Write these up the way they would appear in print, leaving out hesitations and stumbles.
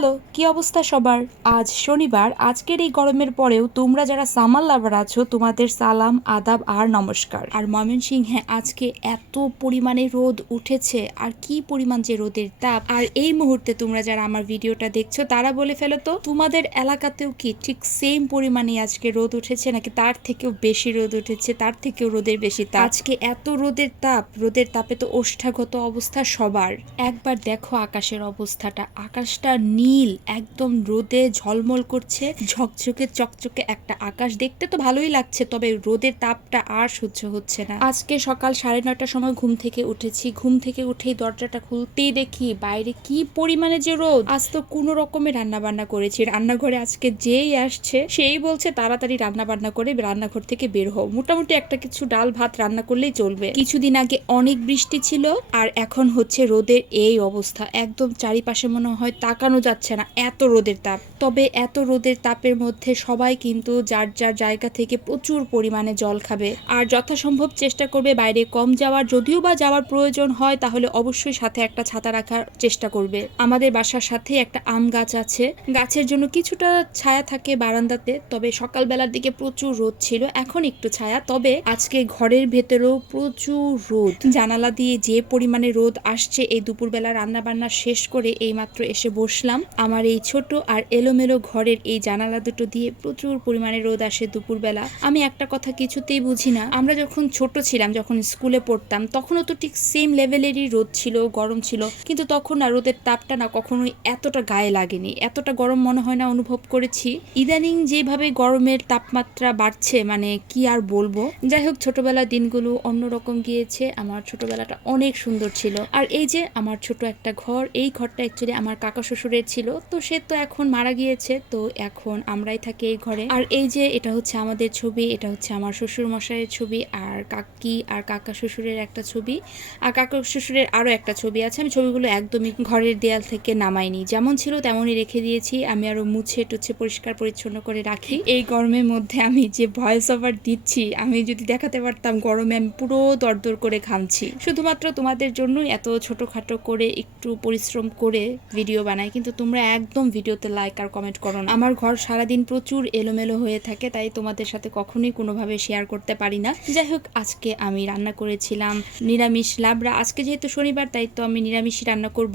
Hello, কি অবস্থা সবার? আজ শনিবার। আজকের এই গরমের পরেও তোমরা যারা সামার লাভার আছো তোমাদের সালাম, আদাব আর নমস্কার। আর ময়মনসিংহে আজকে এত পরিমাণে রোদ উঠেছে, আর কি পরিমাণ যে রোদের তাপ। আর এই মুহূর্তে তোমরা যারা আমার ভিডিওটা দেখছো তারা বলে ফেলো তো, তোমাদের এলাকাতেও কি ঠিক সেম পরিমাণে আজকে রোদ উঠেছে, নাকি তার থেকেও বেশি রোদ উঠেছে, তার থেকেও রোদের বেশি তাপ? আজকে এত রোদের তাপ, রোদের তাপে তো ওষ্ঠাগত অবস্থা সবার। একবার দেখো আকাশের অবস্থাটা, আকাশটা নীল, একদম রোদে ঝলমল করছে, ঝকঝকে চকচকে একটা আকাশ। দেখতে তো ভালোই লাগছে, তবে রোদের তাপটা আর সহ্য হচ্ছে না। আজকে সকাল 9:30টার সময় ঘুম থেকে উঠেছি। ঘুম থেকে উঠেই দরজাটা খুলতেই দেখি বাইরে কি পরিমাণে যে রোদ। আজ তো কোনো রকমে রান্না বান্না করেছি। রান্নাঘরে আজকে যেই আসছে সেই বলছে তাড়াতাড়ি রান্না বান্না করে রান্নাঘর থেকে বের হও, মোটামুটি একটা কিছু ডাল ভাত রান্না করলেই চলবে। কিছুদিন আগে অনেক বৃষ্টি ছিল, আর এখন হচ্ছে রোদের এই অবস্থা। একদম চারিপাশে মনে হয় তাকানো যাচ্ছে না, এত রোদের তাপ। তবে এত রোদের তাপের মধ্যে সবাই কিন্তু যার যার জায়গা থেকে প্রচুর পরিমাণে জল খাবে, আর যথাসম্ভব চেষ্টা করবে বাইরে কম যাওয়ার। যদিও বা যাওয়ার প্রয়োজন হয় তাহলে অবশ্যই সাথে একটা ছাতা রাখার চেষ্টা করবে। আমাদের বাসার সাথে একটা আম গাছ আছে, গাছের জন্য কিছুটা ছায়া থাকে বারান্দাতে, তবে সকালবেলার দিকে প্রচুর রোদ ছিল, এখন একটু ছায়া। তবে আজকে ঘরের ভেতরেও প্রচুর রোদ, জানালা দিয়ে যে পরিমাণে রোদ আসছে। এই দুপুরবেলা রান্না বান্না শেষ করে এইমাত্র এসে বসলাম। আমার এই ছোট আর এলোমেলো ঘরের এই জানালা দুটো দিয়ে প্রচুর পরিমাণে রোদ আসে দুপুরবেলা। আমি একটা কথা কিছুতেই বুঝি না, আমরা যখন ছোট ছিলাম, যখন স্কুলে পড়তাম, তখনও তো ঠিক সেম লেভেলেরই রোদ ছিল, গরম ছিল, কিন্তু তখন না রোদের তাপটা না কখনোই এতটা গায়ে লাগেনি, এতটা গরম মনে হয় না অনুভব করেছি। ইদানিং যেভাবে গরমের তাপমাত্রা বাড়ছে, মানে কি আর বলবো। যাই হোক, ছোটবেলার দিনগুলো অন্যরকম গিয়েছে। আমার ছোটবেলাটা অনেক সুন্দর ছিল। আর এই যে আমার ছোট একটা ঘর, এই ঘরটা অ্যাকচুয়ালি আমার কাকা শ্বশুরের ছিল, তো সে তো এখন মারা গিয়েছে, তো এখন আমরাই থাকি এই ঘরে। আর এই যে এটা হচ্ছে আমাদের ছবি, এটা হচ্ছে আমার শ্বশুর মশাইয়ের ছবি, আর কাকি আর কাকা শ্বশুরের একটা ছবি, আর কাকা শ্বশুরের আরো একটা ছবি আছে। আমি ছবিগুলো একদমই ঘরের দেয়াল থেকে নামাইনি, যেমন ছিল তেমনই রেখে দিয়েছি। আমি আরো মুছে টুছে পরিষ্কার পরিচ্ছন্ন করে রাখি। এই গরমের মধ্যে আমি যে ভয়েস ওভার দিচ্ছি, আমি যদি দেখাতে পারতাম গরমে আমি পুরো দরদর করে ঘামছি। শুধুমাত্র তোমাদের জন্যই এত ছোটখাটো করে একটু পরিশ্রম করে ভিডিও বানাই, কিন্তু তোমরা একদম ভিডিওতে লাইক আর কমেন্ট করো না। আমার ঘর সারাদিন প্রচুর এলোমেলো হয়ে থাকে, তাই তোমাদের সাথে কখনোই কোনোভাবে শেয়ার করতে পারি না। যাই হোক, আজকে আমি রান্না করেছিলাম নিরামিষ লাবড়া। আজকে যেহেতু শনিবার, তাই তো আমি নিরামিষই রান্না করব।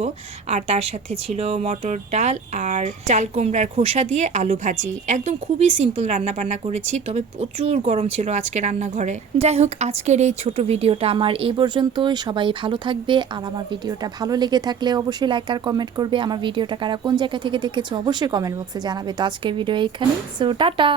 আর তার সাথে ছিল মটর ডাল আর চাল কুমড়ার খোসা দিয়ে আলু ভাজি। একদম খুবই সিম্পল রান্না বান্না করেছি, তবে প্রচুর গরম ছিল আজকে রান্নাঘরে। যাই হোক, আজকের এই ছোট ভিডিওটা আমার এই পর্যন্তই। সবাই ভালো থাকবে, আর আমার ভিডিওটা ভালো লেগে থাকলে অবশ্যই লাইক আর কমেন্ট করবে। আমার ভিডিওটা কারা কোন জায়গা থেকে দেখেছো অবশ্যই কমেন্ট বক্সে জানাবে। তো আজকের ভিডিও এইখানেই, সো টাটা।